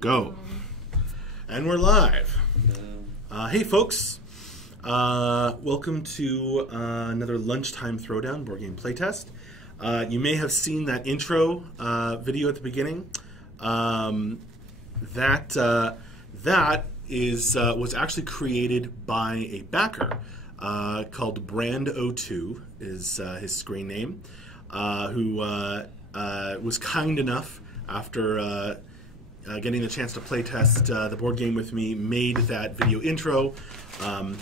Go. And we're live. Hey folks, welcome to another Lunchtime Throwdown Boardgame Playtest. You may have seen that intro video at the beginning. That was actually created by a backer called Brand02 is his screen name, who was kind enough after getting the chance to play test the board game with me, made that video intro, and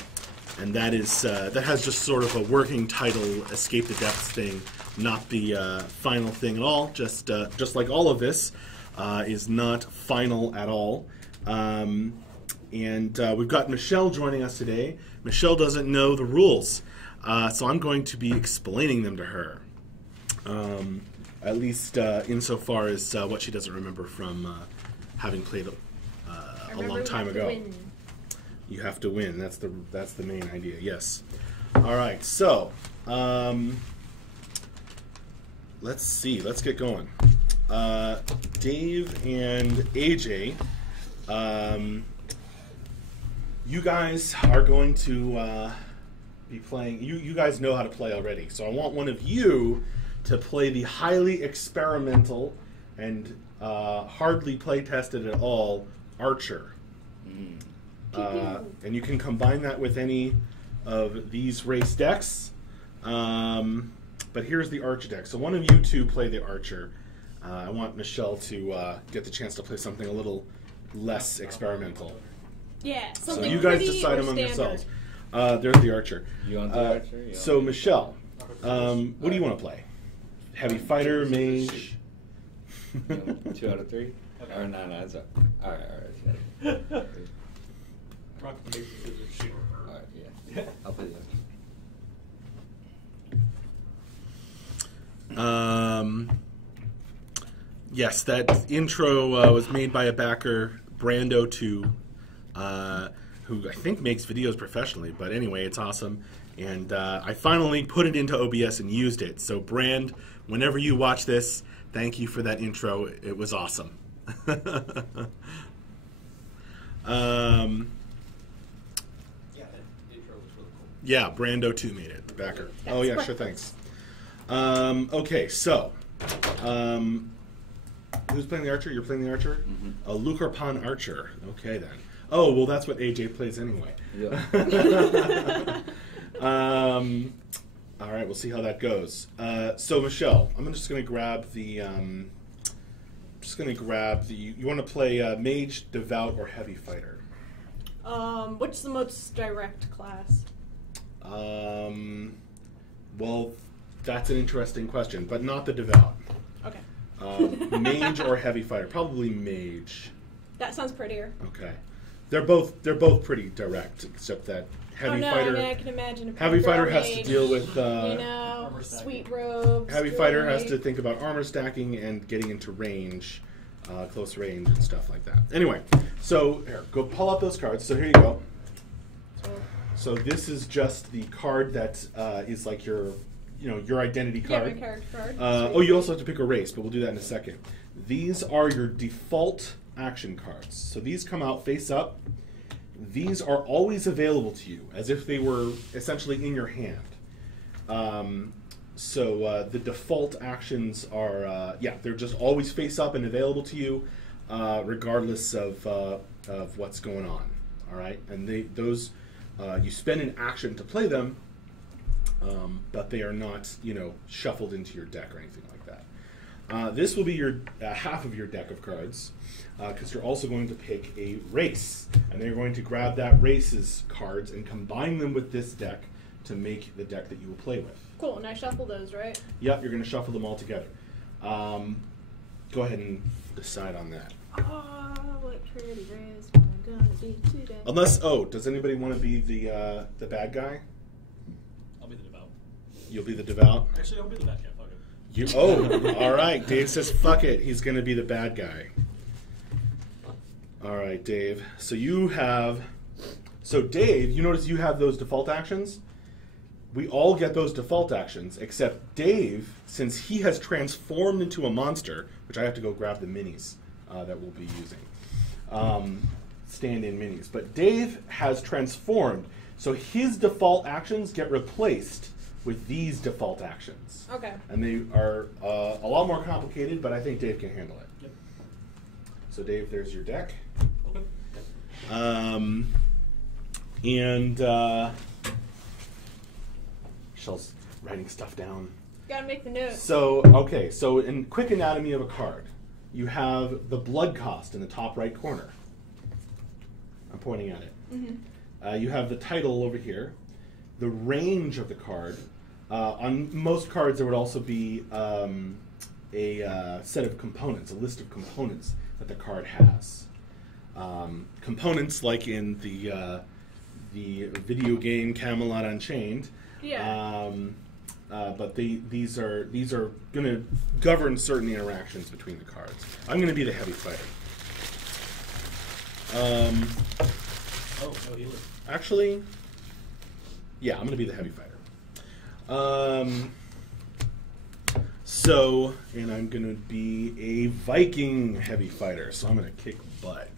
that has just sort of a working title, Escape the Depths thing, not the final thing at all. Just like all of this is not final at all. And we've got Michelle joining us today. Michelle doesn't know the rules, so I'm going to be explaining them to her. At least insofar as what she doesn't remember from having played a long time ago. You have to win. That's the main idea. Yes. All right. So let's see. Let's get going. Dave and AJ, you guys are going to be playing. You guys know how to play already. So I want one of you to play the highly experimental and hardly play-tested at all Archer. And you can combine that with any of these race decks. But here's the Archer deck. So one of you two play the Archer. I want Michelle to get the chance to play something a little less experimental. Yeah, so you guys decide among yourselves. There's the Archer. You want the Archer? Yeah. So Michelle, what do you want to play? Heavy fighter, mage. 2 out of 3? Okay. Or no, it's all right. Rock, paper, scissors, shoot. All right, yeah. I'll play that. Yes, that intro was made by a backer, Brand02, who I think makes videos professionally. But anyway, it's awesome. And I finally put it into OBS and used it. So Brand, whenever you watch this, thank you for that intro. It was awesome. Yeah, that intro was really cool. Yeah, Brando2 made it, the backer. Oh yeah, sure, thanks. Okay, so who's playing the Archer? You're playing the Archer? Mm-hmm. A Lucarpan Archer. Okay then. Oh, well that's what AJ plays anyway. Yeah. All right, we'll see how that goes. So Michelle, I'm just going to grab the. You want to play Mage, Devout, or Heavy Fighter? What's the most direct class? Well, that's an interesting question, but not the Devout. Okay. Mage or Heavy Fighter? Probably Mage. That sounds prettier. Okay. They're both pretty direct, except that Heavy Fighter. I mean, I can imagine. Heavy Fighter has to deal with sweet robes. Heavy Fighter has to think about armor stacking and getting into range, close range and stuff like that. Anyway, so here, go pull up those cards. So here you go. So this is just the card that is like your your identity Yeah, card. my character card. Oh, you also have to pick a race, but we'll do that in a second. These are your default action cards. So these come out face up. These are always available to you, as if they were essentially in your hand. So the default actions are, they're just always face up and available to you, regardless of what's going on. All right, and those you spend an action to play them, but they are not, shuffled into your deck or anything like that. This will be your half of your deck of cards, because you're also going to pick a race, and they're going to grab that race's cards and combine them with this deck to make the deck that you will play with. Cool, and I shuffle those, right? Yep, you're going to shuffle them all together. Go ahead and decide on that. Oh, what pretty race am I gonna be today? Unless, does anybody want to be the bad guy? I'll be the devout. You'll be the devout? Actually, I'll be the bad guy. Fuck it. All right. Dave says, fuck it. He's going to be the bad guy. All right, Dave. So Dave, you notice you have those default actions? We all get those default actions, except Dave, since he has transformed into a monster, which I have to go grab the minis that we'll be using. Stand-in minis. But Dave has transformed, so his default actions get replaced with these default actions. Okay. And they are a lot more complicated, but I think Dave can handle it. Yep. So Dave, there's your deck. Okay. Michelle's writing stuff down. Gotta make the notes. So in quick anatomy of a card, you have the blood cost in the top right corner. I'm pointing at it. Mm-hmm. You have the title over here, the range of the card. On most cards, there would also be a set of components, a list of components that the card has. Components like in the video game Camelot Unchained. Yeah. But these are going to govern certain interactions between the cards. I'm going to be the heavy fighter. Oh, no healer. Actually, yeah, I'm going to be the heavy fighter. And I'm going to be a Viking heavy fighter, so I'm going to kick butt.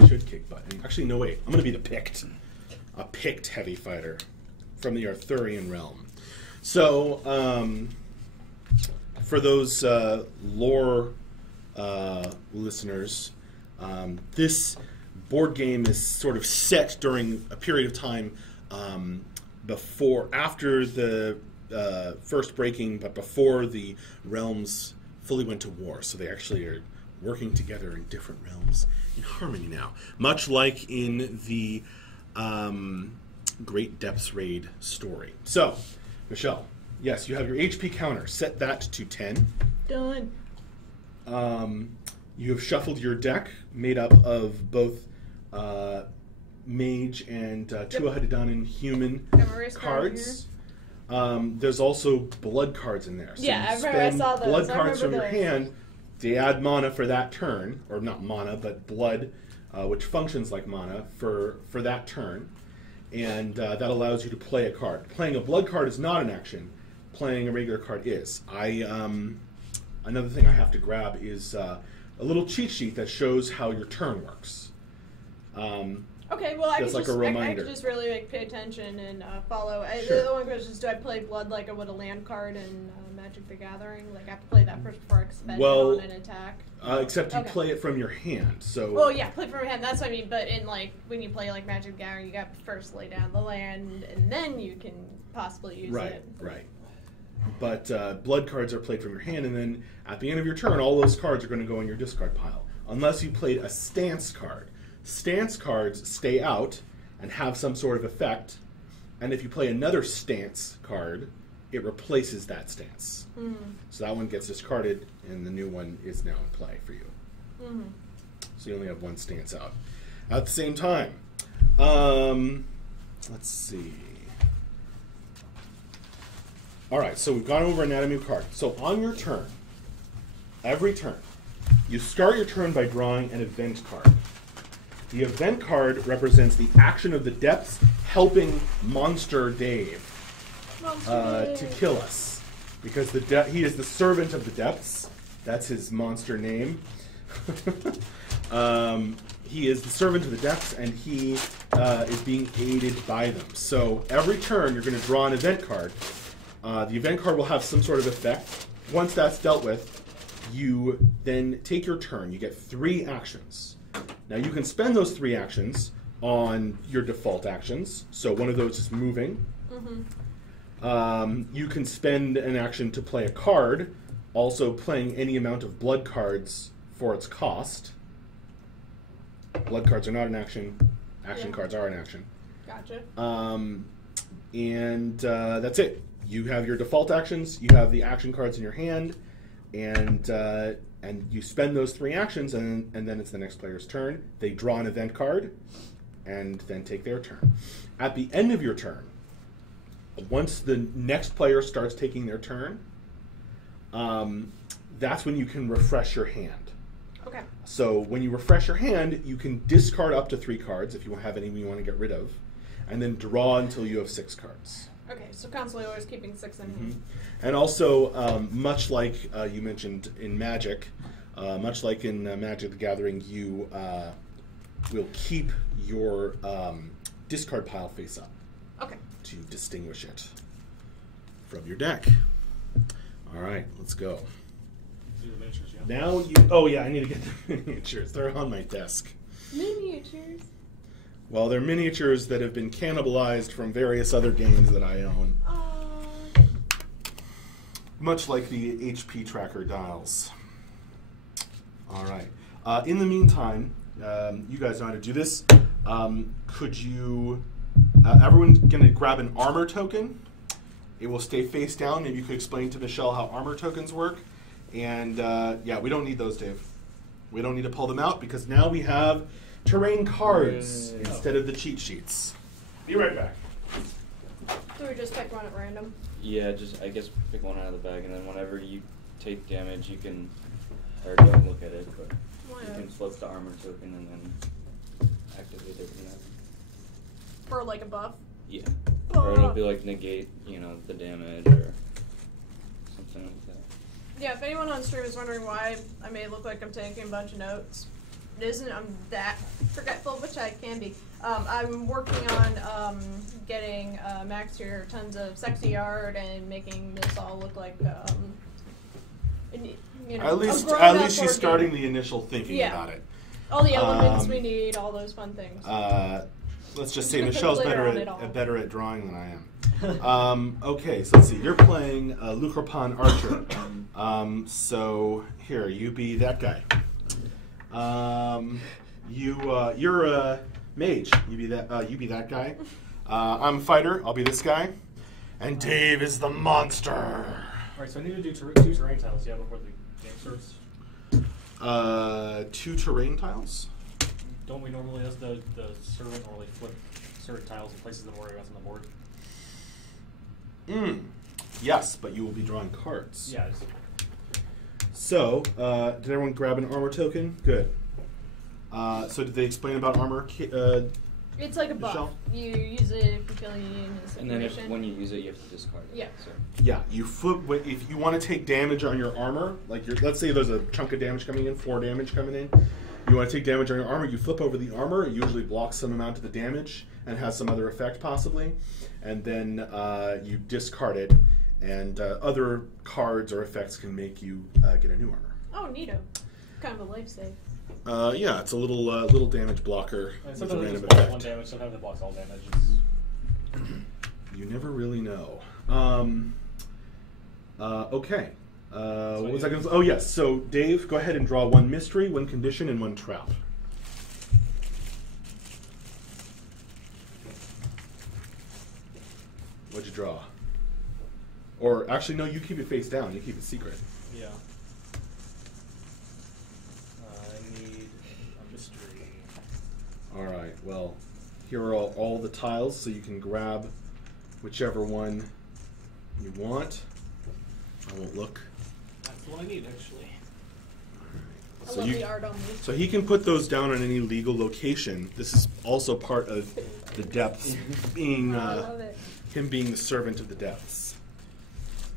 I should kick butt. Actually, no, wait. I'm going to be the Pict. A Pict heavy fighter from the Arthurian realm. So, for those lore listeners, this board game is sort of set during a period of time after the first breaking, but before the realms fully went to war. So they actually are working together in different realms in harmony now, much like in the Great Depths Raid story. So, Michelle, yes, you have your HP counter. Set that to 10. Done. You have shuffled your deck, made up of both mage and Tuatha-De-Danann human cards. There's also blood cards in there. So Yeah, I you remember I spend saw those. blood I cards from remember your those. hand. They add mana for that turn, or not mana, but blood, which functions like mana for that turn, and that allows you to play a card. Playing a blood card is not an action. Playing a regular card is. Another thing I have to grab is a little cheat sheet that shows how your turn works. Okay, well, I Just could like just, a reminder. I could just really pay attention and follow. Sure. The one question is, do I play blood like I would a land card in Magic the Gathering? Like, I have to play that first before I expend it on an attack? Except you Okay. play it from your hand. So. Well, yeah, play from your hand. That's what I mean. But in when you play Magic the Gathering, you got to first lay down the land, and then you can possibly use it. Right. But blood cards are played from your hand, and then at the end of your turn, all those cards are going to go in your discard pile, unless you played a stance card. Stance cards stay out and have some sort of effect, and if you play another stance card, it replaces that stance. Mm-hmm. So that one gets discarded, and the new one is now in play for you. Mm-hmm. So you only have one stance out. At the same time, let's see. All right, so we've gone over anatomy of card. So on your turn, every turn, you start your turn by drawing an event card. The event card represents the action of the depths helping Monster Dave to kill us. Because he is the servant of the depths. That's his monster name. He is the servant of the depths, and he is being aided by them. So every turn, you're going to draw an event card. The event card will have some sort of effect. Once that's dealt with, you then take your turn. You get 3 actions. Now, you can spend those 3 actions on your default actions. So one of those is moving. You can spend an action to play a card, also playing any amount of blood cards for its cost. Blood cards are not an action. Action cards are an action. Gotcha. And that's it. You have your default actions. You have the action cards in your hand, and you spend those 3 actions, and then it's the next player's turn. They draw an event card, and then take their turn. At the end of your turn, once the next player starts taking their turn, that's when you can refresh your hand. Okay. So when you refresh your hand, you can discard up to 3 cards if you have any you want to get rid of, and then draw until you have 6 cards. Okay, so constantly always keeping 6 in hand. And also, much like you mentioned in Magic, much like in Magic the Gathering, you will keep your discard pile face up. Okay. To distinguish it from your deck. All right, let's go. Do the miniatures, yeah? Now you... Oh, yeah, I need to get the miniatures. They're on my desk. Miniatures? Well, they're miniatures that have been cannibalized from various other games that I own. Much like the HP tracker dials. All right. In the meantime, you guys know how to do this. Could you... everyone's going to grab an armor token. It will stay face down. Maybe you could explain to Michelle how armor tokens work. And, yeah, we don't need those, Dave. We don't need to pull them out because now we have terrain cards instead of the cheat sheets. Be right back. Do we just pick one at random? Yeah, I guess pick one out of the bag, and then whenever you take damage, you can, or don't look at it, but you can flip the armor token and then activate it. For like a buff? Yeah. Or it'll be like negate, the damage or something like that. Yeah, if anyone on stream is wondering why I may look like I'm taking a bunch of notes, it isn't I'm that forgetful, which I can be. I'm working on getting Max here tons of sexy art and making this all look like, at least she's starting the initial thinking about it. All the elements we need, all those fun things. Let's just say Michelle's better at drawing than I am. Okay, so let's see. You're playing Lucropan Archer. So here, you be that guy. You're a mage. You be that guy. I'm a fighter. I'll be this guy. And Dave is the monster. Alright, so I need to do 2 terrain tiles, yeah, before the game starts. 2 terrain tiles? Don't we normally, the servant normally flip certain tiles and places them where he wants on the board? Yes, but you will be drawing cards. Yeah. So, did everyone grab an armor token? Good. So did they explain about armor? It's like a buff. Michelle? You use it if you feel you need in a And then situation. when you use it, you have to discard it. Yeah. So. Yeah, you flip. If you want to take damage on your armor, like let's say there's a chunk of damage coming in, 4 damage coming in. You want to take damage on your armor, you flip over the armor. It usually blocks some amount of the damage and has some other effect possibly. And then you discard it, and other cards or effects can make you get a new armor. Oh, neato. Kind of a life save. Yeah, it's a little damage blocker with a Sometimes random it blocks effect. 1 damage, sometimes it blocks all damage. You never really know. Okay. What was I going to say? Oh, yes. So, Dave, go ahead and draw 1 mystery, 1 condition, and 1 trap. What'd you draw? Or, actually, no, you keep it face down. You keep it secret. Yeah. I need a mystery. All right. Well, here are all the tiles, so you can grab whichever one you want. I won't look. That's the one I need, actually. I love the art on these. So he can put those down on any legal location. This is also part of the depths being I love it. him being the servant of the depths.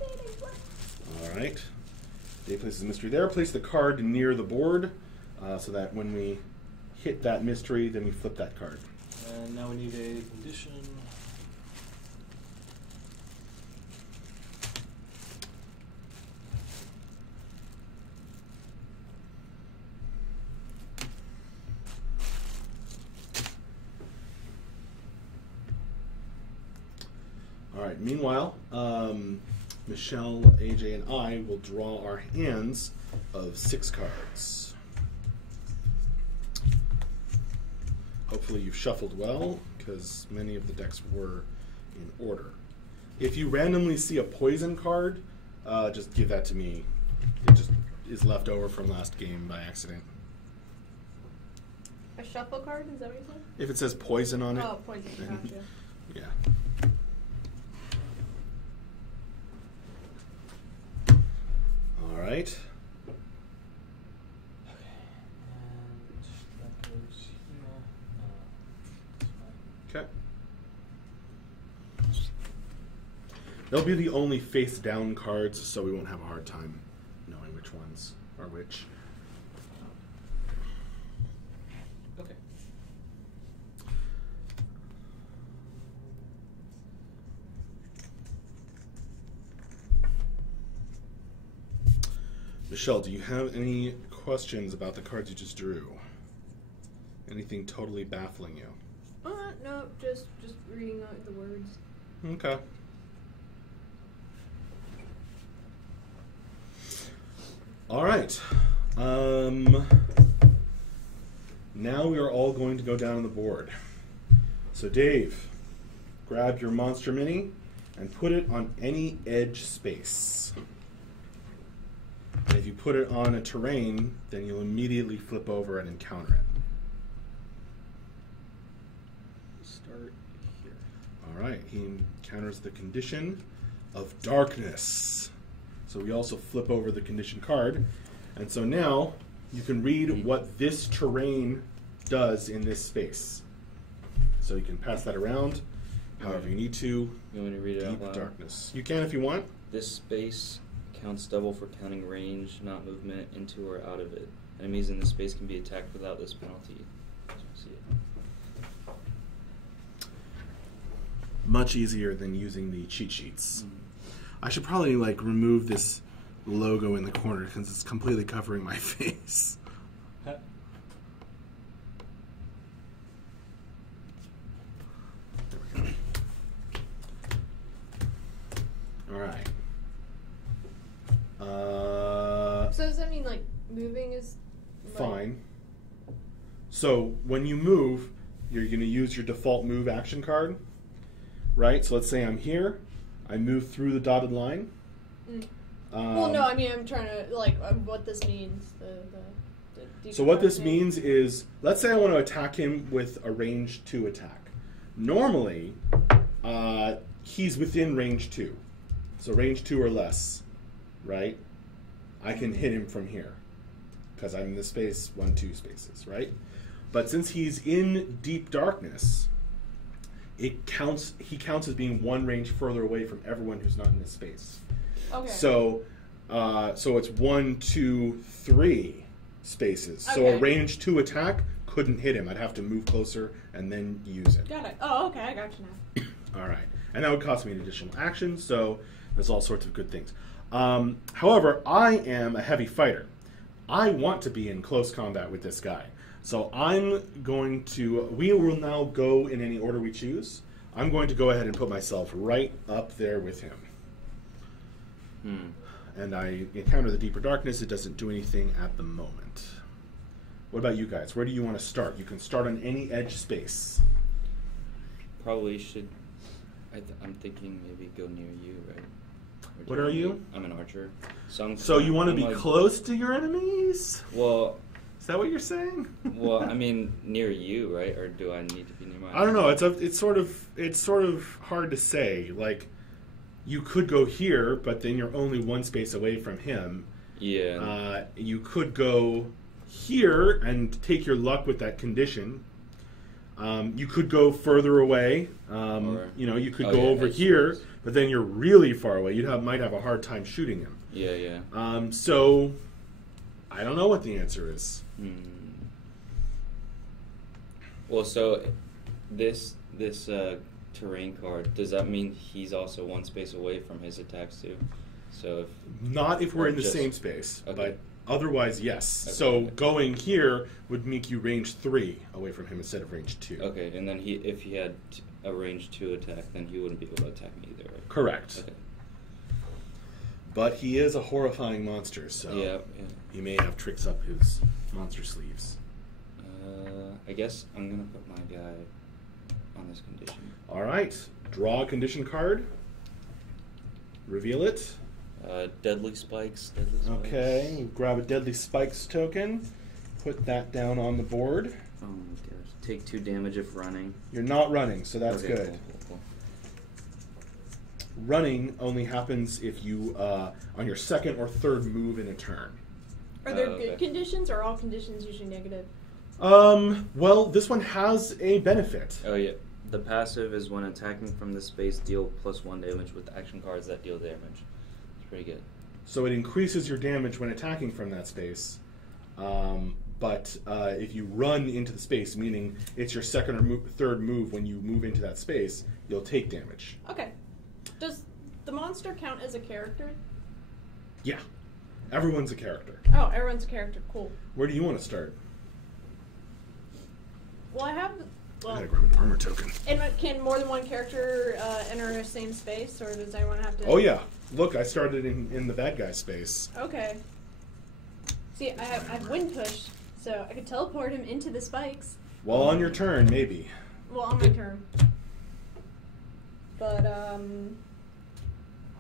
All right. Dave places a mystery there. Place the card near the board so that when we hit that mystery, then we flip that card. And now we need a condition. All right. Meanwhile, Michelle, AJ, and I will draw our hands of 6 cards. Hopefully you've shuffled well, because many of the decks were in order. If you randomly see a poison card, just give that to me. It just is left over from last game by accident. A shuffle card? Is that what you said? If it says poison on it. Oh, poison. Gotcha. Yeah. All right. Okay. They'll be the only face down cards, so we won't have a hard time knowing which ones are which. Okay. Michelle, do you have any questions about the cards you just drew? Anything totally baffling you? No, just reading out the words. Okay. All right. Now we are all going to go down on the board. So Dave, grab your monster mini and put it on any edge space. And if you put it on a terrain, then you'll immediately flip over and encounter it. Start here. All right, he encounters the condition of darkness. So we also flip over the condition card. And so now you can read what this terrain does in this space. So you can pass that around however you need to. You want me to read it out Deep loud? darkness. You can if you want. This space counts double for counting range, not movement, into or out of it. Enemies in this space can be attacked without this penalty. See it. Much easier than using the cheat sheets. I should probably like remove this logo in the corner because it's completely covering my face. There we go. All right. So does that mean like moving is like, Fine. So when you move, you're going to use your default move action card, right? So let's say I'm here. I move through the dotted line. Well, no, I mean I'm trying to like what this means. So what this means is, let's say I want to attack him with a range 2 attack. Normally, he's within range 2. So range 2 or less, right? I can hit him from here because I'm in the space 1, 2 spaces, right? But since he's in deep darkness, he counts as being 1 range further away from everyone who's not in this space. Okay. So it's 1, 2, 3 spaces. Okay. So a range 2 attack couldn't hit him. I'd have to move closer and then use it. Got it. Oh, okay, I got you now. All right. And that would cost me an additional action, so there's all sorts of good things. However, I am a heavy fighter. I want to be in close combat with this guy. So I'm going to, we will now go in any order we choose. I'm going to go ahead and put myself right up there with him. And I encounter the deeper darkness. It doesn't do anything at the moment. What about you guys? Where do you want to start? You can start on any edge space. Probably should. I'm thinking maybe go near you, right? What are you? I'm an archer. So you want to be like, close to your enemies? Well, is that what you're saying? Well, I mean near you, right? Or do I need to be near my? I don't know. It's sort of hard to say. Like, you could go here, but then you're only 1 space away from him. Yeah. You could go here and take your luck with that condition. You could go further away. You could go over here, but then you're really far away. Might have a hard time shooting him. Yeah. So I don't know what the answer is. Well, so this terrain card, does that mean he's also one space away from his attacks too? So not if we're in the same space, okay. but otherwise, yes. Okay. So going here would make you range 3 away from him instead of range 2. Okay, and then if he had a range 2 attack, then he wouldn't be able to attack me either, right? Correct. Okay. But he is a horrifying monster, so Yeah. he may have tricks up his monster sleeves. I guess I'm going to put my guy on this condition. All right. Draw a condition card. Reveal it. Deadly spikes. Okay. Grab a Deadly Spikes token. Put that down on the board. Oh my gosh. Take 2 damage if running. You're not running, so that's Okay, good. Cool. Running only happens if you, on your second or third move in a turn. Are there good conditions, or are all conditions usually negative? Well, this one has a benefit. Oh yeah. The passive is when attacking from this space, deal +1 damage with action cards that deal damage. It's pretty good. So it increases your damage when attacking from that space. But if you run into the space, meaning it's your second or third move when you move into that space, you'll take damage. Okay. Does the monster count as a character? Yeah. Everyone's a character. Oh, everyone's a character. Cool. Where do you want to start? Well, I have... I Well, gotta grab an armor token. and can more than one character enter the same space, or does anyone have to... Oh, yeah. Look, I started in the bad guy space. Okay. See, I have wind push, so I could teleport him into the spikes. Well, on your turn, maybe. Well, on my turn. But,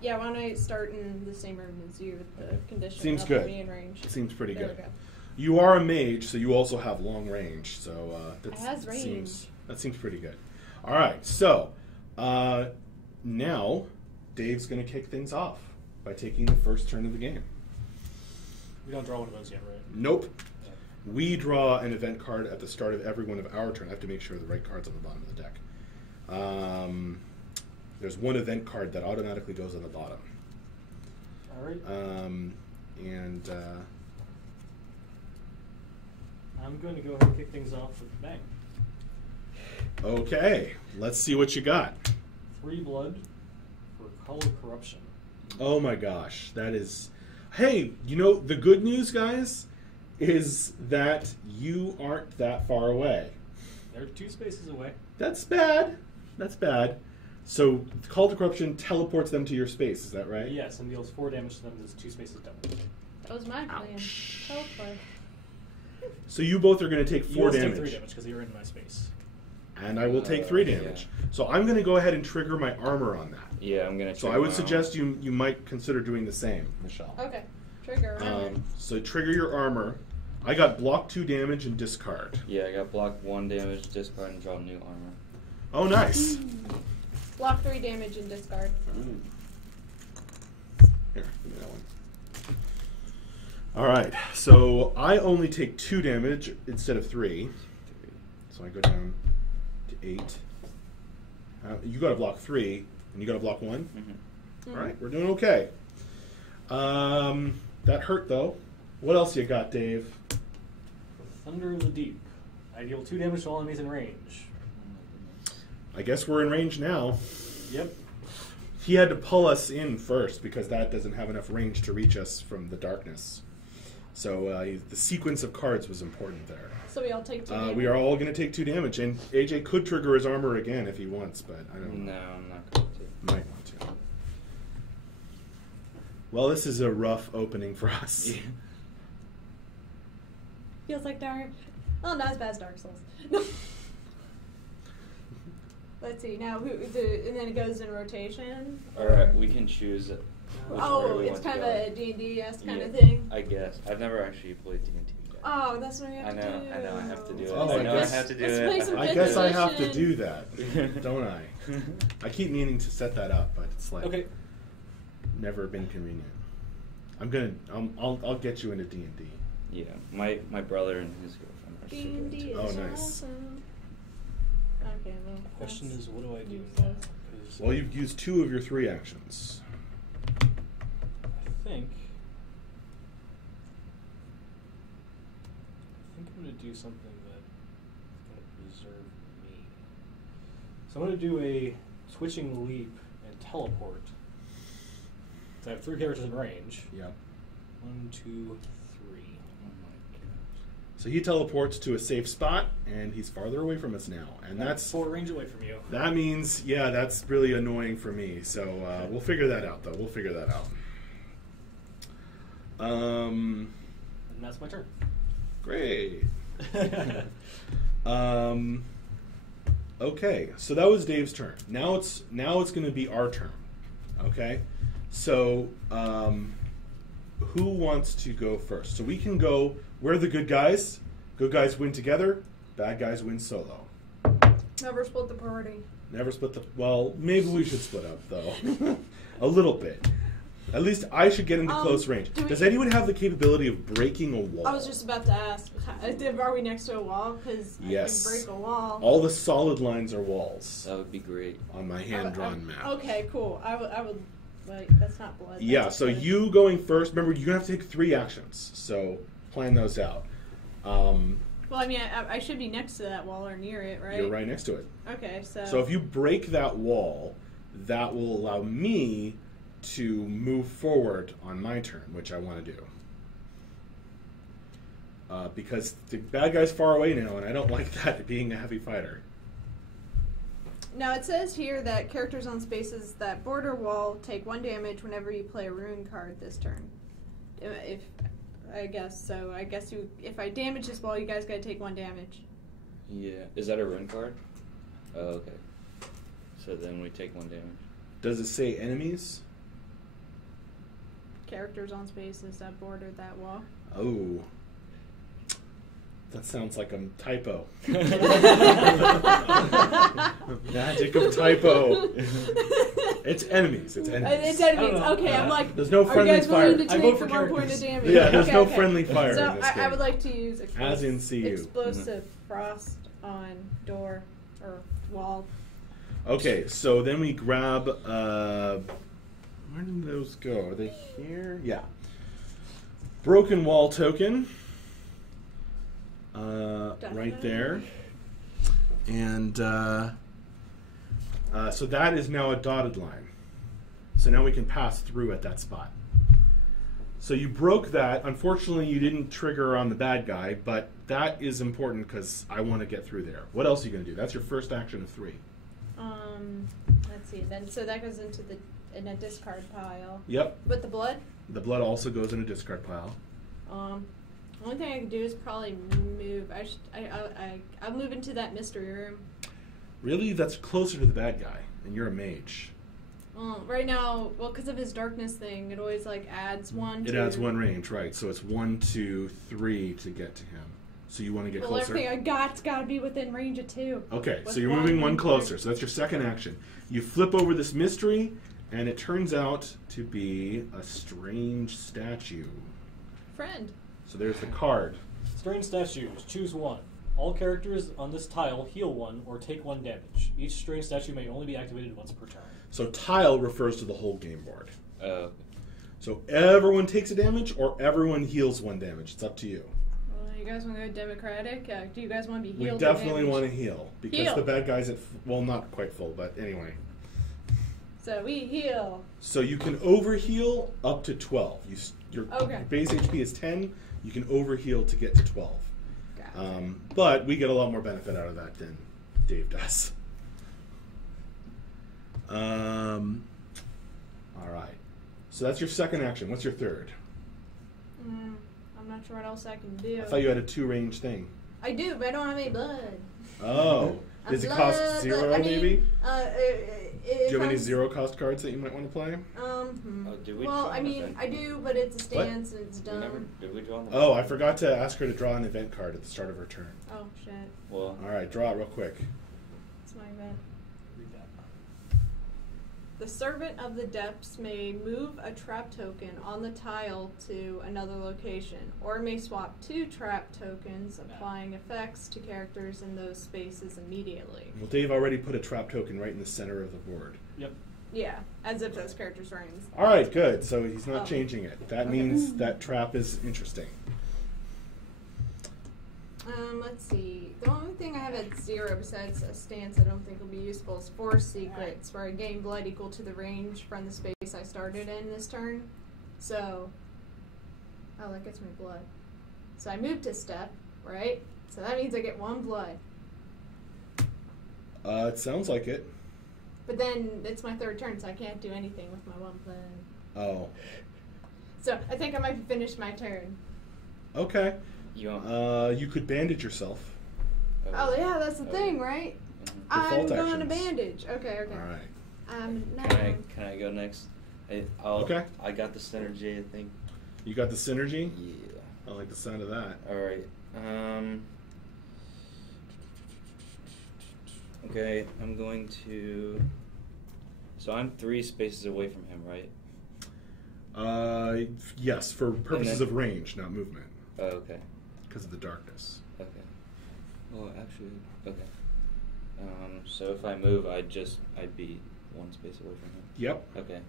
yeah, why don't I start in the same room as you with the condition Seems of good. me in range? It seems pretty There good. we go. You are a mage, so you also have long range. So It has range. that seems pretty good. All right, so now Dave's going to kick things off by taking the first turn of the game. We don't draw one of those yet, right? Nope. We draw an event card at the start of every one of our turn. I have to make sure the right card's on the bottom of the deck. There's one event card that automatically goes on the bottom. All right. And I'm going to go ahead and kick things off with a bang. okay, let's see what you got. 3 blood for Call of Corruption. Oh my gosh, that is... Hey, you know, the good news, guys, is that you aren't that far away. They're 2 spaces away. That's bad. That's bad. So, Call to Corruption teleports them to your space, is that right? Yes, and deals 4 damage to them as 2 spaces down. That was my plan. Ouch. Teleport. So you both are going to take 4 Take damage. 3 damage because you're in my space. And I will take 3 yeah. damage. So I'm going to go ahead and trigger my armor on that. Yeah, I'm gonna. So I would suggest you might consider doing the same, Michelle. Okay. Trigger. So trigger your armor. I got block 2 damage and discard. Yeah, I got block 1 damage, discard, and draw new armor. Oh, nice. Block 3 damage and discard. Here, give me that one. All right, so I only take 2 damage instead of 3. So I go down to 8. You got to block 3, and you got to block 1. Mm-hmm. All right, we're doing okay. That hurt though. What else you got, Dave? Thunder of the Deep. I deal 2 damage to all enemies in range. I guess we're in range now. Yep. He had to pull us in first because that doesn't have enough range to reach us from the darkness. So the sequence of cards was important there. So we all take 2 damage. We are all going to take 2 damage, and AJ could trigger his armor again if he wants, but I don't know. No, I'm not going to. Might want to. Well, this is a rough opening for us. Yeah. Feels like Dark... Oh, not as bad as Dark Souls. Let's see, now, and then it goes in rotation? Alright, we can choose which order Oh, we it's want to kind of go. a D&D-esque kind of Yeah, thing? I guess. I've never actually played D&D yet. Oh, that's what we have to do. I know I have to do it. Oh, I I know I guess- have to do let's play it. some I fifth guess I have to edition. do that, don't I? I keep meaning to set that up, but it's like Okay. never been convenient. I'll get you into D&D. Yeah, my brother and his girlfriend are super into D&D it. Oh, is nice. awesome. Okay, well. The question is, what do I do useless. now? 'Cause Well, you've used 2 of your 3 actions. I think I'm going to do something that's going to preserve me. So I'm going to do a switching leap and teleport. So I have 3 characters in range. Yep. 1, 2, 3. Oh my gosh. So he teleports to a safe spot, and he's farther away from us now. And that's 4 range away from you. that means, yeah, that's really annoying for me. So we'll figure that out, though. We'll figure that out. And that's my turn. Great. Okay, so that was Dave's turn. Now it's going to be our turn. Okay, so who wants to go first? So we can go. We're the good guys. Good guys win together. Bad guys win solo. Never split the party. Never split the. Well, maybe we should split up though, a little bit. At least I should get into close range. Does anyone have the capability of breaking a wall? I was just about to ask, are we next to a wall? Because Yes. I can break a wall. All the solid lines are walls That would be great. on my hand-drawn map. Okay, cool. I would, like, that's not blood. Yeah, that's so blood. you going first. Remember, you're going to have to take 3 actions. So plan those out. Well, I mean, I should be next to that wall or near it, right? You're right next to it. Okay, so... So if you break that wall, that will allow me to move forward on my turn, which I want to do. Because the bad guy's far away now, and I don't like that being a heavy fighter. Now, it says here that characters on spaces that border wall take 1 damage whenever you play a rune card this turn. I guess if I damage this wall, you guys gotta take 1 damage. Yeah. Is that a rune card? Oh, okay. So then we take 1 damage. Does it say enemies? Characters on spaces that border that wall. Oh. That sounds like a typo. Magic of typo. It's enemies. It's enemies. It's enemies. Okay, I'm like, There's no are you friendly guys willing to fire. I take vote for the 1 point of characters. damage? Yeah, there's no Okay. friendly fire So in this I game. would like to use As in CU. explosive frost on door or wall. Okay, so then we grab. Where did those go? Are they here? Yeah. Broken wall token. Right there. And so that is now a dotted line. So now we can pass through at that spot. So you broke that. Unfortunately, you didn't trigger on the bad guy, but that is important because I want to get through there. What else are you going to do? That's your first action of 3. Let's see. Then so that goes into in a discard pile. Yep. With the blood. The blood also goes in a discard pile. The only thing I can do is probably move. I'll move into that mystery room. Really? That's closer to the bad guy, and you're a mage. Right now, well, because of his darkness thing, it always like adds 1. It adds 1 range, right? So it's 1, 2, 3 to get to him. So you want to get well, closer. everything I got's got to be within range of 2. Okay, With so you're one moving 1 and closer. So that's your second action. You flip over this mystery, and it turns out to be a strange statue. Friend. So there's the card. Strange statues. Choose 1. All characters on this tile heal 1 or take 1 damage. Each strange statue may only be activated once per turn. So tile refers to the whole game board. Okay. So everyone takes a damage, or everyone heals 1 damage. It's up to you. Well, you guys want to go democratic? Do you guys want to be We healed? definitely want to heal because Heal. the bad guy's at well, not quite full, but anyway. So we heal. So you can overheal up to 12. Your Okay. base HP is 10. You can overheal to get to 12. Gotcha. But we get a lot more benefit out of that than Dave does. All right. So that's your second action. What's your third? I'm not sure what else I can do. I thought you had a 2-range thing. I do, but I don't have any blood. Oh. Does it cost Blood, 0, I mean, maybe? it Do you have any comes- 0 cost cards that you might want to play? Oh, did we Well, draw I an mean, event? I do, but it's a stance and it's dumb. Did we draw an Oh, I event? forgot to ask her to draw an event card at the start of her turn. Oh, shit. Well, All right, draw it real quick. It's my event. Read that. The Servant of the Depths may move a trap token on the tile to another location, or may swap 2 trap tokens, applying effects to characters in those spaces immediately. Well, Dave already put a trap token right in the center of the board. Yep. Yeah, as if those characters are in. All right, good. So he's not Oh. changing it. That Okay. means that trap is interesting. Let's see. The only thing I have at 0 besides a stance I don't think will be useful is Force Secrets, where I gain blood equal to the range from the space I started in this turn. So, oh, that gets me blood. So I moved a step, right? So that means I get 1 blood. It sounds like it. But then it's my 3rd turn, so I can't do anything with my 1 blood. Oh. So I think I might finish my turn. Okay. You could bandage yourself. Oh yeah, that's the thing, right? I'm Default going to actions. bandage. Okay. All right. No. Can I go next? Okay. I got the synergy, I think. You got the synergy? Yeah. I like the sound of that. All right. Okay, I'm going to. So I'm 3 spaces away from him, right? Yes, for purposes of range, not movement, Oh, okay. because of the darkness. Okay. Well, actually, okay. So if I move, I'd be 1 space away from him. Yep. Okay.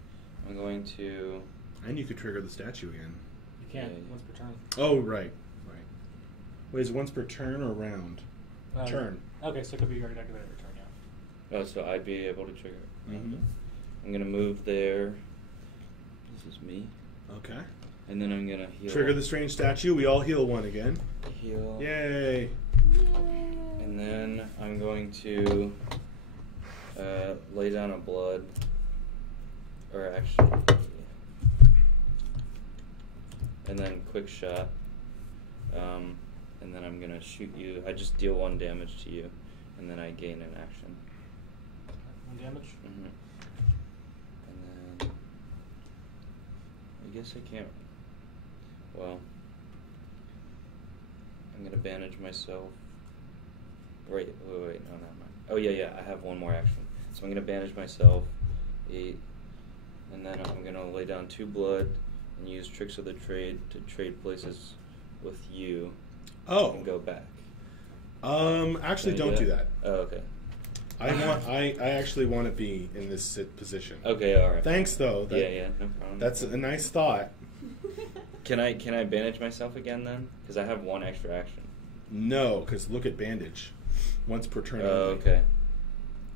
I'm going to. And you could trigger the statue again. You can, Yeah. once per turn. Oh, right. Wait, is it once per turn or round? Turn. Okay, so it could be already activated every turn, yeah. Oh, so I'd be able to trigger it. Mm-hmm. I'm gonna move there. This is me. Okay. And then I'm gonna heal. Trigger the strange statue. We all heal 1 again. Heal. Yay. And then I'm going to lay down a blood. Or actually. And then quick shot. And then I'm gonna shoot you. I just deal 1 damage to you. And then I gain an action. 1 damage? Mm-hmm. And then I guess I can't. Well, I'm gonna bandage myself. Wait, no, never mind. Oh yeah, I have 1 more action. So I'm gonna bandage myself, 8, and then I'm gonna lay down 2 blood and use Tricks of the Trade to trade places with you. Oh. And go back. Actually, Can I don't do that. Oh, okay. I actually want to be in this position. Okay, all right. Thanks, though. Yeah, no problem. That's a nice thought. Can I bandage myself again then? Because I have 1 extra action. No, because look at bandage. Once per turn. Oh, only. okay.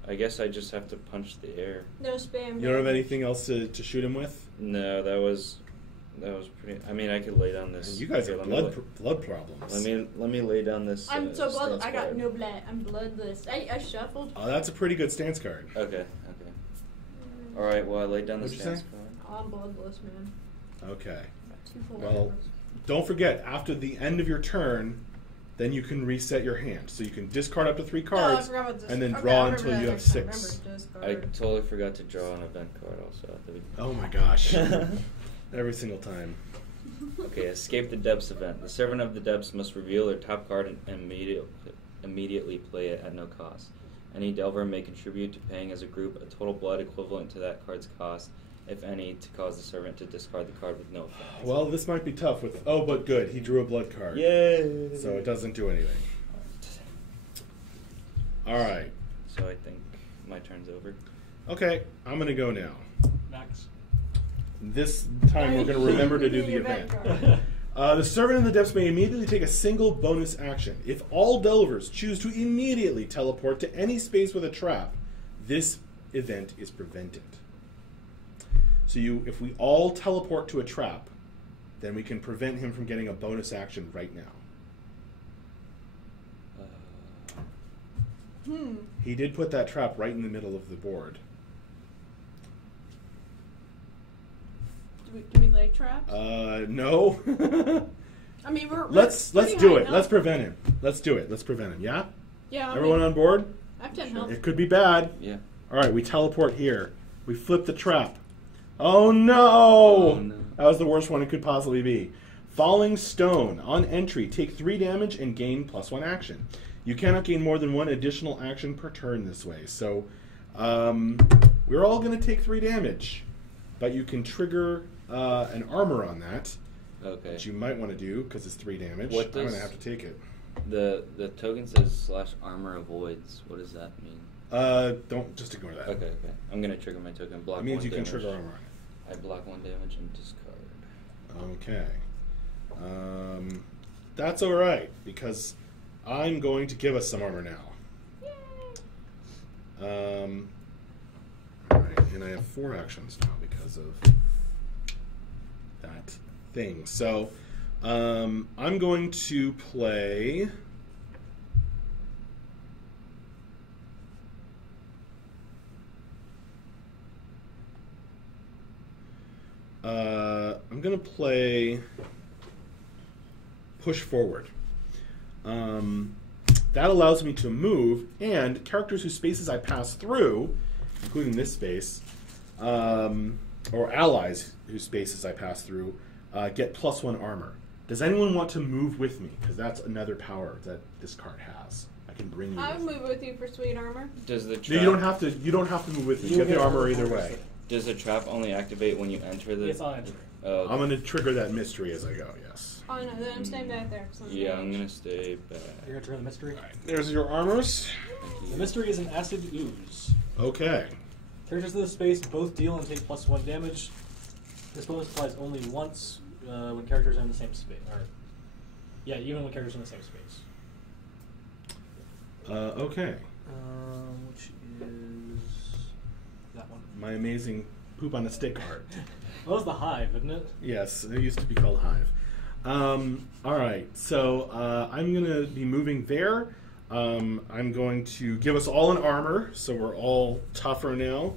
I guess I just have to punch the air. No spam. You don't have anything else to shoot him with? No, that was pretty. I mean, I could lay down this. You guys here, have let blood problems. Let me lay down this. I'm so blood. stance I got card. no blood. I'm bloodless. I shuffled. Oh, that's a pretty good stance card. Okay. All right. Well, I laid down the What'd you stance say? card. I'm bloodless, man. Okay. Got 2 full Well, numbers. don't forget, after the end of your turn, then you can reset your hand. So you can discard up to 3 Oh, I cards, forgot about this. and then Okay, draw I'll remember until that you have next time. 6. Remember, discard. I totally forgot to draw an event card also at the beginning. Oh my gosh. Every single time. Okay, Escape the Depths event. The Servant of the Depths must reveal their top card and immediately play it at no cost. Any Delver may contribute to paying as a group a total blood equivalent to that card's cost, if any, to cause the servant to discard the card with no effect. Well, this might be tough with... Oh, but good. He drew a blood card. Yay! So it doesn't do anything. All right. So I think my turn's over. Okay, I'm going to go now. Max. This time we're going to remember to do the event. The Servant in the Depths may immediately take a single bonus action. If all Delvers choose to immediately teleport to any space with a trap, this event is prevented. So if we all teleport to a trap, then we can prevent him from getting a bonus action right now. He did put that trap right in the middle of the board. Do we like traps? No. I mean, Let's pretty do high it. Let's health. prevent him. Let's do it. Let's prevent him. Yeah? Yeah. Everyone on board? I have 10 health. It could be bad. Yeah. All right, we teleport here. We flip the trap. Oh no! Oh, no. That was the worst one it could possibly be. Falling Stone. On entry, take 3 damage and gain +1 action. You cannot gain more than 1 additional action per turn this way. So, we're all going to take 3 damage, but you can trigger an armor on that, Okay. which you might want to do because it's 3 damage. What I'm does- going to have to take it. The token says /armor avoids. What does that mean? Don't just ignore that. Okay. I'm gonna trigger my token. Block. It means 1 you can damage. trigger armor on it. I block 1 damage and discard. Okay. That's all right because I'm going to give us some armor now. All right, and I have 4 actions now because of that thing. So I'm going to play. I'm going to play Push Forward. That allows me to move, and characters whose spaces I pass through, including this space, or allies whose spaces I pass through, get +1 armor. Does anyone want to move with me? Because that's another power that this card has. I can bring you. I would with move with you for sweet armor. Does the me. trap? No, you don't have to move with me. You get the armor either way. Does the trap only activate when you enter the? It's on entry. Oh, I'm going to trigger that mystery as I go. Yes. Oh no, then I'm staying back there. 'Cause yeah, I'm gonna stay back. You're going to turn the mystery? All right. There's your armors. The mystery is an acid ooze. Okay. Characters in this space both deal and take +1 damage. This bonus applies only once when characters are in the same space. Even when characters are in the same space. Okay. Which is that one. My amazing poop on a stick art. That was the hive, isn't it? Yes, it used to be called Hive. All right, so I'm going to be moving there. I'm going to give us all an armor, so we're all tougher now.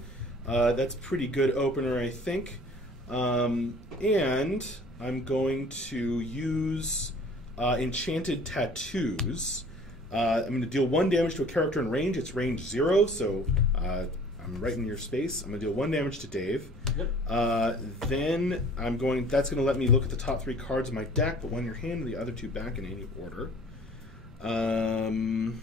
That's a pretty good opener, I think. And I'm going to use Enchanted Tattoos. I'm going to deal 1 damage to a character in range. It's range 0, so I'm right in your space. I'm going to deal 1 damage to Dave. Yep. Then that's going to let me look at the top 3 cards of my deck, but 1 in your hand and the other 2 back in any order. I'm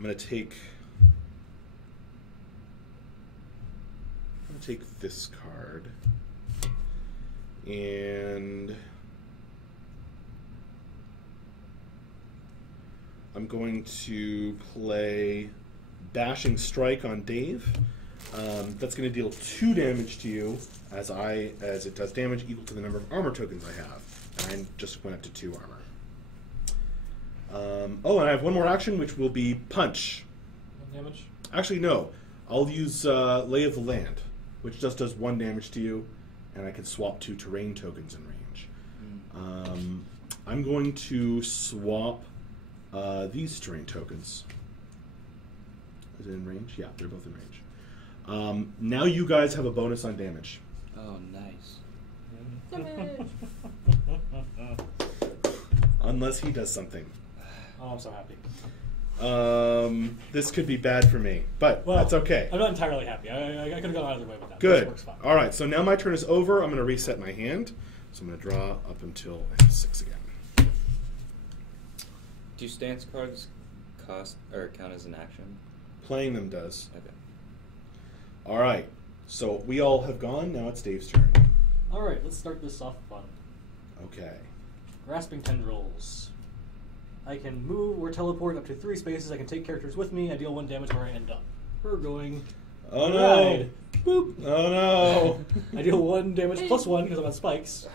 going to take this card and I'm going to play Bashing Strike on Dave. That's going to deal 2 damage to you as it does damage equal to the number of armor tokens I have. And I just went up to 2 armor. And I have 1 more action, which will be Punch. 1 damage? Actually, no. I'll use Lay of the Land, which just does 1 damage to you, and I can swap 2 terrain tokens in range. I'm going to swap these terrain tokens. Is it in range? Yeah, they're both in range. Now you guys have a bonus on damage. Oh, nice. Damage. Unless he does something. Oh, I'm so happy. This could be bad for me, but that's okay. I'm not entirely happy. I could have gone either way with that. Good. This works fine. All right, so now my turn is over. I'm going to reset my hand. So I'm going to draw up until I have 6 again. Do stance cards cost or count as an action? Playing them does. Okay. All right, so we all have gone. Now it's Dave's turn. All right, let's start this off fun. Okay. Grasping Tendrils. I can move or teleport up to 3 spaces. I can take characters with me. I deal 1 damage where I end up. We're going. Oh no! Boop. Oh no! I deal 1 damage +1 because I'm on spikes.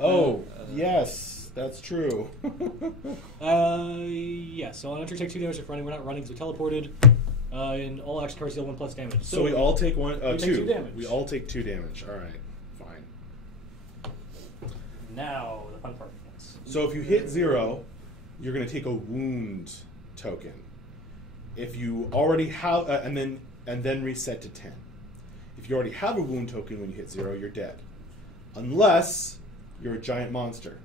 Oh, yes, that's true. Yeah, so on entry, take 2 damage if running. We're not running, so teleported. And all action cards deal 1+ damage. So we all take 1, we 2. take 2 damage. We all take 2 damage. All right, fine. Now, the fun part begins. So if you hit 0, you're going to take a wound token. If you already have, and then reset to 10. If you already have a wound token when you hit 0, you're dead. Unless you're a giant monster.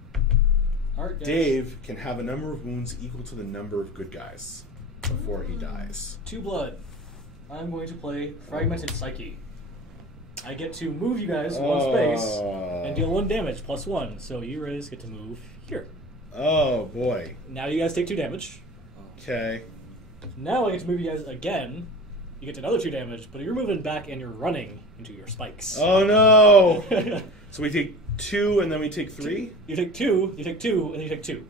All right, guys. Dave can have a number of wounds equal to the number of good guys before he dies. 2 blood. I'm going to play Fragmented Psyche. I get to move you guys 1 space and deal 1 damage +1. So you guys get to move here. Oh boy. Now you guys take 2 damage. Okay. Now I get to move you guys again. You get another 2 damage, but you're moving back and you're running into your spikes. Oh no! So we take 2 and then we take 3? You take 2, and then you take 2.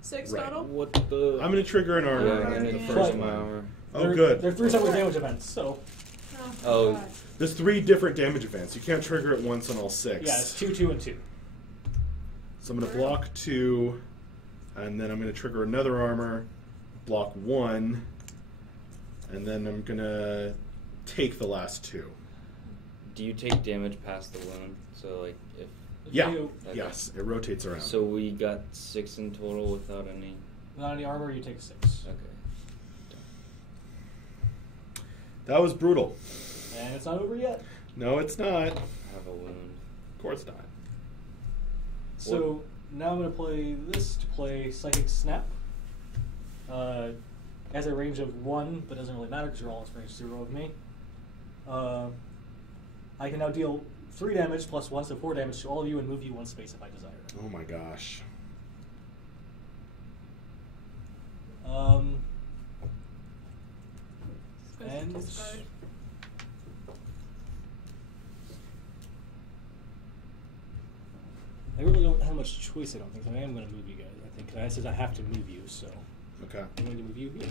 6 Right. total? What the? I'm gonna trigger an Yeah, armor. I'm in the Yeah. first Right. hour. Oh, They're- good. They're 3 separate damage events, so Oh. God. There's 3 different damage events. You can't trigger it once on all 6. yeah, it's 2, 2, and 2. So I'm gonna block 2, and then I'm gonna trigger another armor, block 1, and then I'm gonna take the last 2. Do you take damage past the wound? So like if Yeah. You, Okay. Yes, it rotates around. so we got 6 in total without any. without any armor, you take 6. Okay. That was brutal. And it's not over yet. No, it's not. I have a wound. Of course not. So now I'm going to play this to play Psychic Snap. Has a range of 1, but doesn't really matter because you're all in range 0 of me. I can now deal 3 damage plus 1, so 4 damage to all of you and move you 1 space if I desire. Oh my gosh. And Discard. I really don't have much choice, I don't think. So I am going to move you guys, I think. 'Cause I said I have to move you, so Okay. I'm going to move you here.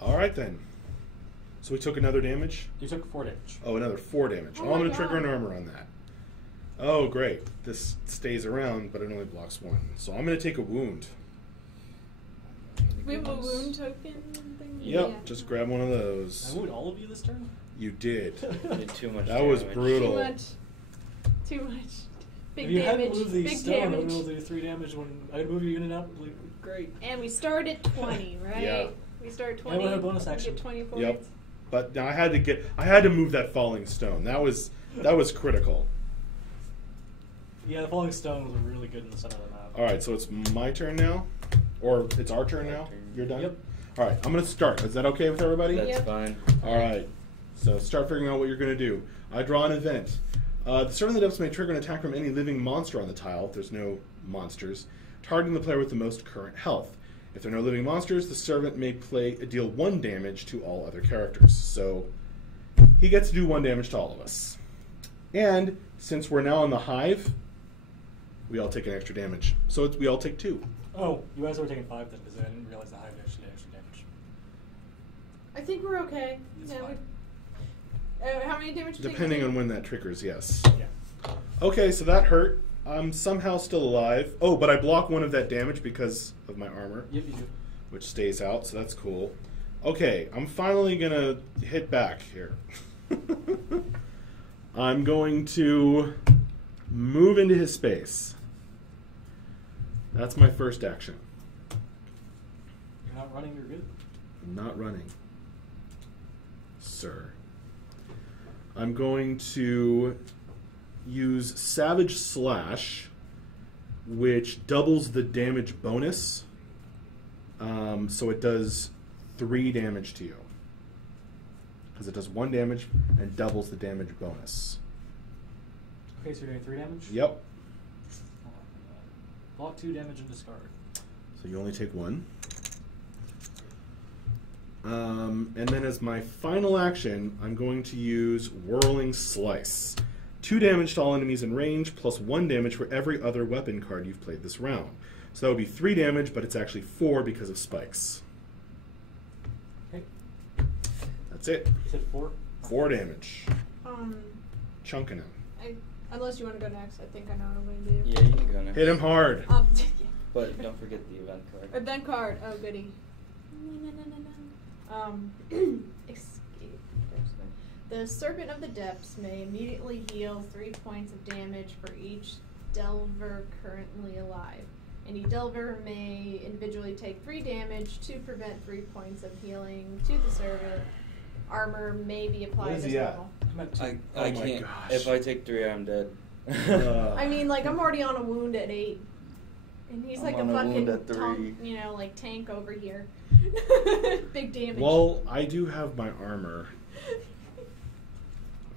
All right then. So we took another damage. You took 4 damage. Oh, another 4 damage. Oh Oh, I'm my going to trigger God. an armor on that. Oh, great. This stays around, but it only blocks 1. So I'm going to take a wound. We have a wound token thing? Yep, Yeah. just grab one of those. I moved all of you this turn? You did. Did too much That was damage. brutal. Too much. Too much. Big if you damage. hadn't moved the Big stone, I would damage. have moved the 3 damage when I would move you in and out. Like, great. And we start at 20, right? Yeah. We start at 20. And we'll have bonus we action. Get 20 points. Yep. But now I had to move that falling stone. That was critical. Yeah, the Falling Stone was really good in the center of the map. All right, so it's my turn now, or it's our turn now. You're done. Yep. All right, I'm gonna start. Is that okay with everybody? That's Yep. fine. All right. So start figuring out what you're gonna do. I draw an event. The Servant of the Depths may trigger an attack from any living monster on the tile. If there's no monsters, targeting the player with the most current health. If there are no living monsters, the Servant may deal 1 damage to all other characters. So he gets to do 1 damage to all of us. And since we're now in the hive, we all take an extra damage. So we all take 2. Oh, you guys were taking 5 then because I didn't realize the Hive actually did extra damage. I think we're okay. It's Yeah, fine. how many damage? Depending on when that triggers, yes. Yeah. Okay, so that hurt. I'm somehow still alive. Oh, but I block 1 of that damage because of my armor, Yep, you do. which stays out, so that's cool. Okay, I'm finally gonna hit back here. I'm going to move into his space. That's my first action. You're not running, you're good. I'm not running, sir. I'm going to use Savage Slash, which doubles the damage bonus. So it does 3 damage to you. Because it does 1 damage and doubles the damage bonus. Okay, so you're doing 3 damage? Yep. Block 2 damage and discard. So you only take 1. And then as my final action, I'm going to use Whirling Slice. 2 damage to all enemies in range, plus 1 damage for every other weapon card you've played this round. So that would be 3 damage, but it's actually 4 because of spikes. Okay. That's it. You said 4? 4 damage. Um, Chunking him. unless you want to go next, I think I know what I'm going to do. Yeah, you can go next. Hit him hard. But don't forget the event card. Event card. Oh, goody. Escape. The Serpent of the Depths may immediately heal 3 points of damage for each Delver currently alive. Any Delver may individually take 3 damage to prevent 3 points of healing to the servant. Armor may be applied Where's as he at? normal. I'm at 2. I Oh my can't. gosh. If I take 3, I'm dead. I mean, like, I'm already on a wound at 8. And he's I'm like a on a wound at fucking 3. like tank over here. Big damage. Well, I do have my armor.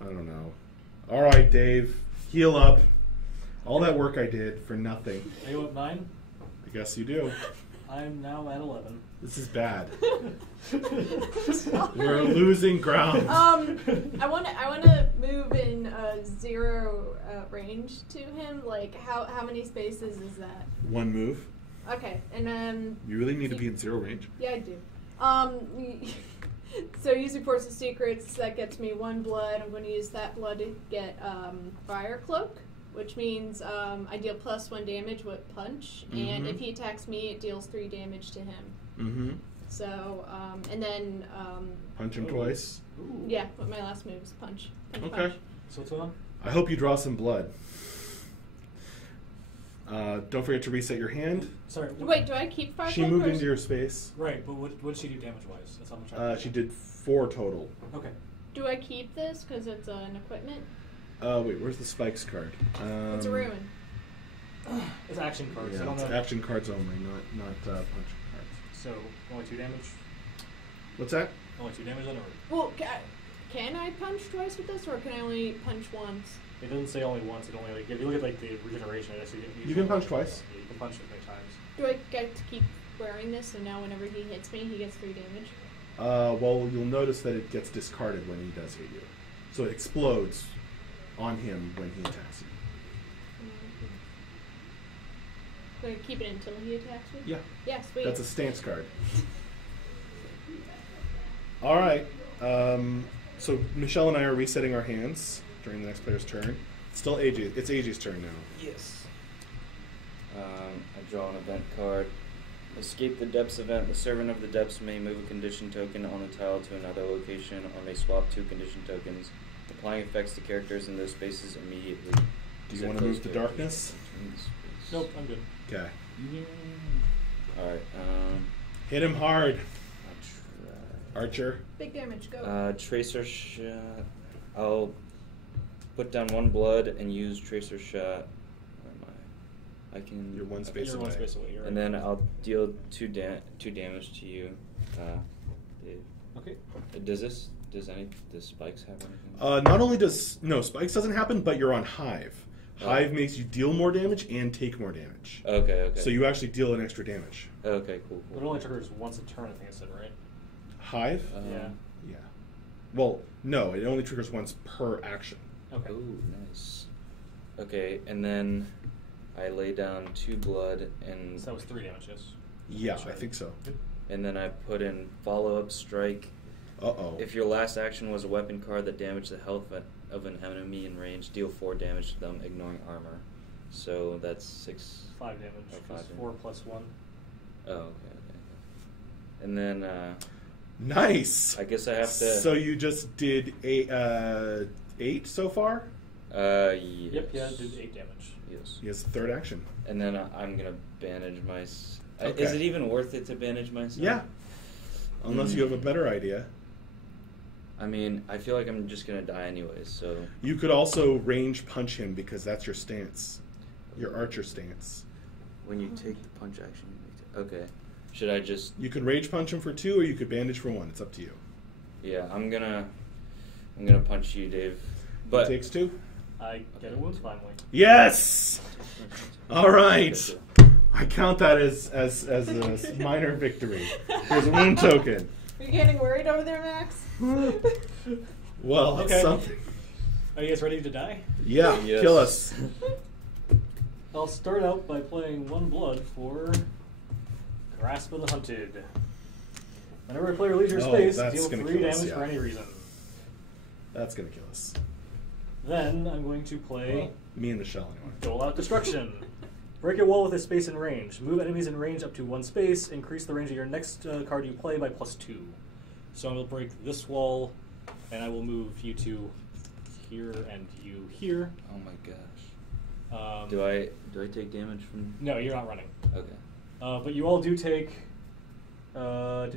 I don't know. All right, Dave. Heal up. All that work I did for nothing. Are you up 9? I guess you do. I'm now at 11. This is bad. We're losing ground. I want to move in 0 range to him. Like, how many spaces is that? 1 move. Okay, and then You really need to be in 0 range. yeah, I do. So using Force of Secrets, that gets me 1 blood. I'm going to use that blood to get Fire Cloak, which means I deal +1 damage with punch, and if he attacks me, it deals 3 damage to him. Mm-hmm. So, and then Punch him twice. yeah, what my last move is punch. Okay. Punch. So what's going on? I hope you draw some blood. Don't forget to reset your hand. Sorry. Wait, do I keep Fire She Cloak moved or into your space. Right, but what did she do damage-wise? That's how much I She did 4 total. Okay. do I keep this because it's an equipment? Wait, where's the spikes card? It's a ruin. It's action cards. I Yeah, don't it's know. action cards only, not punch cards. So, only 2 damage? What's that? Only 2 damage on a room. Well, can I punch twice with this, or can I only punch once? It doesn't say only once. It only like if you look at like the regeneration, it actually You can punch twice. Yeah, you can punch it many times. Do I get to keep wearing this, so now whenever he hits me, he gets 3 damage? Well, you'll notice that it gets discarded when he does hit you. So it explodes on him when he attacks you. Do I keep it until he attacks me? Yeah. Yeah, sweet. That's a stance card. All right. So Michelle and I are resetting our hands during the next player's turn. It's still AJ. It's AJ's turn now. Yes. I draw an event card. Escape the Depths event. The servant of the Depths may move a condition token on a tile to another location or may swap 2 condition tokens, applying effects to characters in those spaces immediately. Do you want to move the darkness? Nope, I'm good. Okay. Alright, Hit him hard, I'll try. Archer. Big damage, go. Tracer shot. I'll put down 1 blood and use Tracer shot. Where am I? I can. You're 1 space You're away. 1 space away. You're And right. then I'll deal 2 damage to you, Dave. Okay. Does Spikes have anything? Not only does Spikes doesn't happen, but you're on Hive. Hive makes you deal more damage and take more damage. Okay. So you actually deal an extra damage. Okay, cool. But it only triggers once a turn, I think it said, right? Hive? Yeah. Yeah. Well, no, it only triggers once per action. Okay. Ooh, nice. Okay, and then I lay down 2 blood and So that was 3 damage, yes? Yeah, Sure. I think so. and then I put in follow-up strike. Uh-oh. If your last action was a weapon card that damaged the health of an enemy in range, deal 4 damage to them, ignoring armor. So that's 6. 5 damage. Oh, 'cause 5 4 plus 1. Oh, okay. And then Nice! I guess I have to. So you just did 8 so far? Yes. Yep, yeah, it did 8 damage. Yes. He has the 3rd action. And then I'm gonna bandage my. Okay. Is it even worth it to bandage myself? Yeah. Unless you have a better idea. I mean, I feel like I'm just gonna die anyways. So You could also range punch him because that's your stance. Your archer stance. when you take the punch action, you make it. Okay. Should I just? You could rage punch him for 2 or you could bandage for 1. It's up to you. Yeah, I'm gonna punch you, Dave. It But takes 2. I get a wound finally. Yes! All right. I count that as a minor victory. Here's a wound token. Are you getting worried over there, Max? Well, it's Okay. something. Are you guys ready to die? Yeah, Yes. kill us. I'll start out by playing 1 blood for Grasp of the Hunted. Whenever a player leaves your Oh, space, that's deal gonna 3 kill us, damage yeah. for any reason. That's going to kill us. Then I'm going to play Well, me and Michelle, anyway. Dole Out Destruction. Break a wall with a space in range. Move enemies in range up to 1 space. Increase the range of your next card you play by +2. So I will break this wall, and I will move you 2 here and you here. Oh my gosh. Do I take damage from? No, you're not running. Okay. But you all do take. No,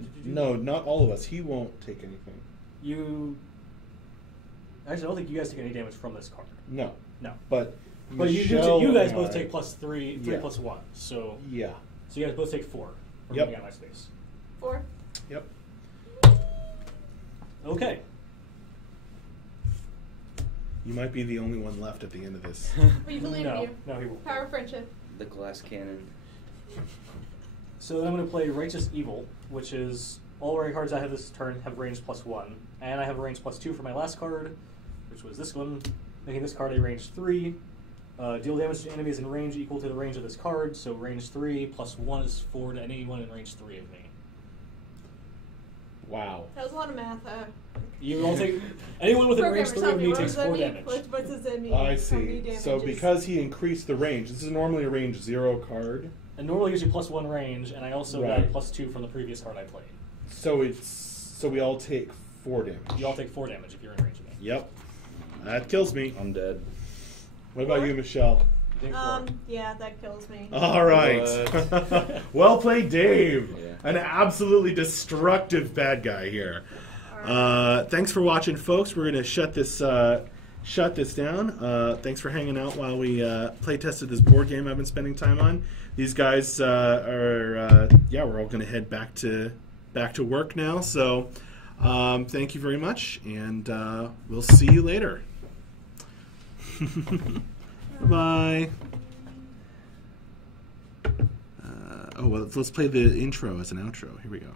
not all of us. He won't take anything. You. Actually, I don't think you guys take any damage from this card. No. No. But But you Michelle guys and both I- take +3, 3 Yeah. plus 1. So Yeah. you guys both take 4 from Yep. moving out my space. 4. Yep. Okay. You might be the only one left at the end of this. We believe no, in you. no, he won't. Power of friendship. The glass cannon. So then I'm going to play Righteous Evil, which is all rare cards I have this turn have range +1. And I have a range +2 for my last card, which was this one, making this card a range 3. Deal damage to enemies in range equal to the range of this card, so range 3 +1 is 4 to anyone in range 3 of me. Wow. That was a lot of math. You all take anyone within range Programmers, 3 tell of me, me what takes does that 4 mean? damage. What does that mean? I How many see. So damages? because he increased the range, this is normally a range 0 card. And normally gives you +1 range, and I also Right. got +2 from the previous card I played. So we all take 4 damage. You all take 4 damage if you're in range of me. Yep. That kills me. I'm dead. What about you, Michelle? You take 4. Yeah, that kills me. All right. Well played, Dave. Yeah. An absolutely destructive bad guy here. Thanks for watching, folks. We're going to shut this down. Thanks for hanging out while we play tested this board game I've been spending time on. These guys we're all going to head back to work now. So thank you very much, and we'll see you later. Bye. Well, let's play the intro as an outro. Here we go.